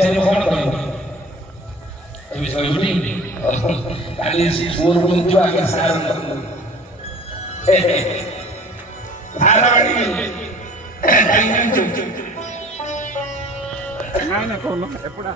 ପଚାରିବ କଣ କହିବ ଏବେ ଶୋଇବୁନି କାଲି ସୁର ବୁଲୁଛୁ ଆଗେ ସାର ନା କହୁନ ଏପଟେ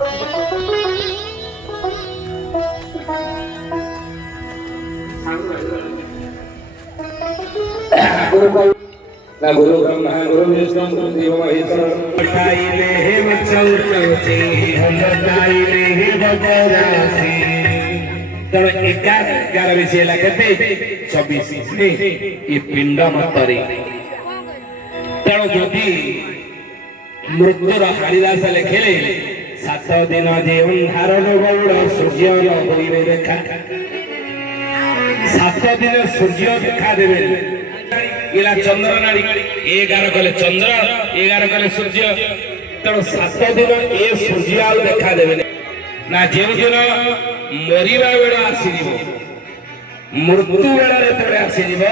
ना गुरु ब्रह्मा गुरु विष्णु गुरु देव महेश्वर बताइले हे मचौर सिंह हम बताइले हे बदरासी तण 11 विषय लगते 26 ये पिंड मतरी तण जदि मृत्युर हरिदास लिखिले 7 दिन जे अंधार गौड़ सूर्य होइबे देखा 7 दिन सूर्य देखा देबे इला चंद्र नाड़ी 11 कले चंद्र 11 कले सूर्य तेणु 7 दिन ए सूर्य आउ देखा देबे ना जे दिन मरिबा बेला आसीबो मृत्यु बेला जेतबे आसीबो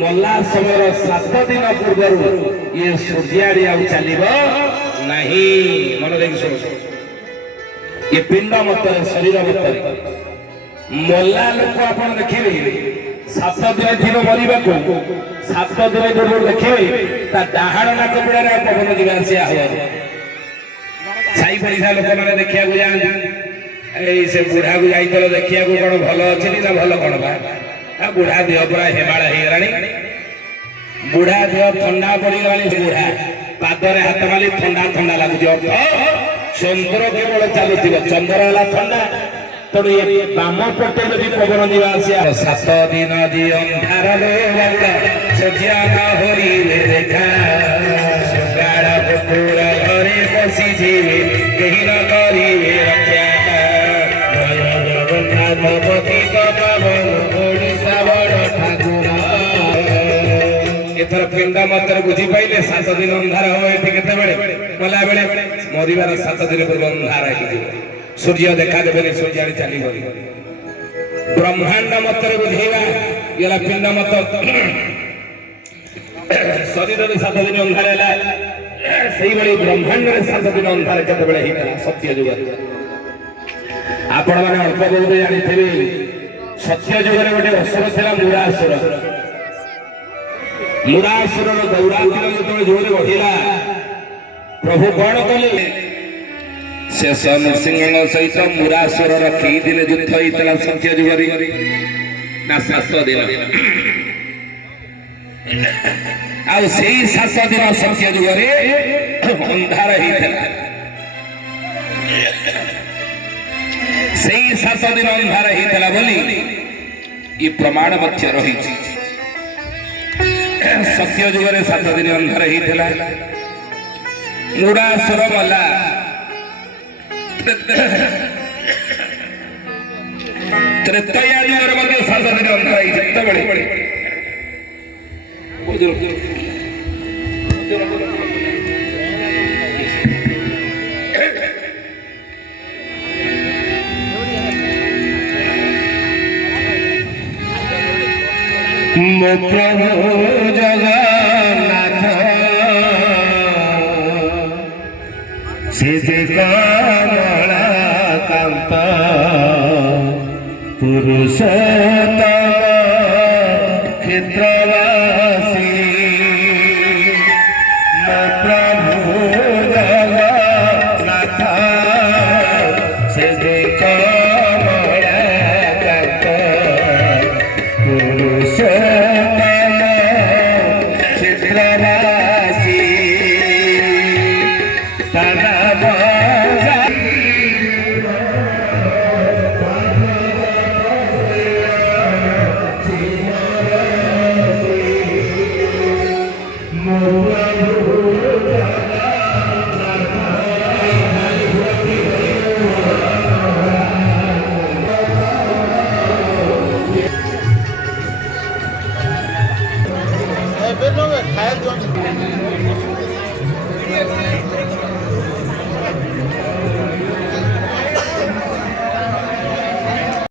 मल्ला समय 7 दिन पूर्व ये सूर्य आउ चलिबो नहीं मन देख सुन ये पिंड मत शरीर मत मल्ला लोक आपण देखिबे 7 दिन दिन मरिबा को 7 दिन पूर्व देखिबे ता डाहाड़ नाक पिड़ारे पवन जीवा से आहो साई परीक्षा लोक माने देखिया को जान ए से बुढ़ा को जाई तलो देखिया को कोन भलो अछि ना भलो कोन बा आ बुढ़ा देह पूरा हेमाळा हे रानी बुढ़ा देह ठंडा पड़ी गलानी बुढ़ा पादरे हाथ माली ठंडा ठंडा लागु दियो चंद्र केवल चालुथिबो चंद्र वाला ठंडा तोड़ ये बाम पटे यदि पवन दिवासिया 7 दिन जी अंधार लोगड़ा सजिया होरी देखा सकाळ पुर घरे बसी जीवे केही न करिवे रक्षा जय जगन्नाथ पति पावन ओडिसा बड़ ठाकुर एथर पिंड मतर बुझी पाइले 7 दिन अंधार हो एठी केते बेले मला बेले मरिबार 7 दिन पूर्व अंधार आइ जीव सूर्य देखा देवे सूर्य चली गई ब्रह्मांड मत बुझेगा ये पिंड मत शरीर 7 दिन अंधार से ब्रह्मांड 7 दिन अंधार केतबे सत्य जुग आपण मैंने अल्प बहुत जानी सत्य जुगे गोटे असुर था मुरासुर दौरातिर जो जोर बढ़ला प्रभु कौन कले शेष नृसिंह सहित मुरासुर कई दिन युद्ध होता सत्य जुगरी ना 7 दिन आ 7 दिन सत्य जुगरे अंधार होता 7 दिन अंधार होता बोली ये प्रमाण मध्य रही सत्य जुगरे 7 दिन अंधार होता मुरासुर मला त्रेतया जुगर मध्य 7 दिन अंधार होता मो प्रभु जगन्नाथ से कमला कांत पुरुष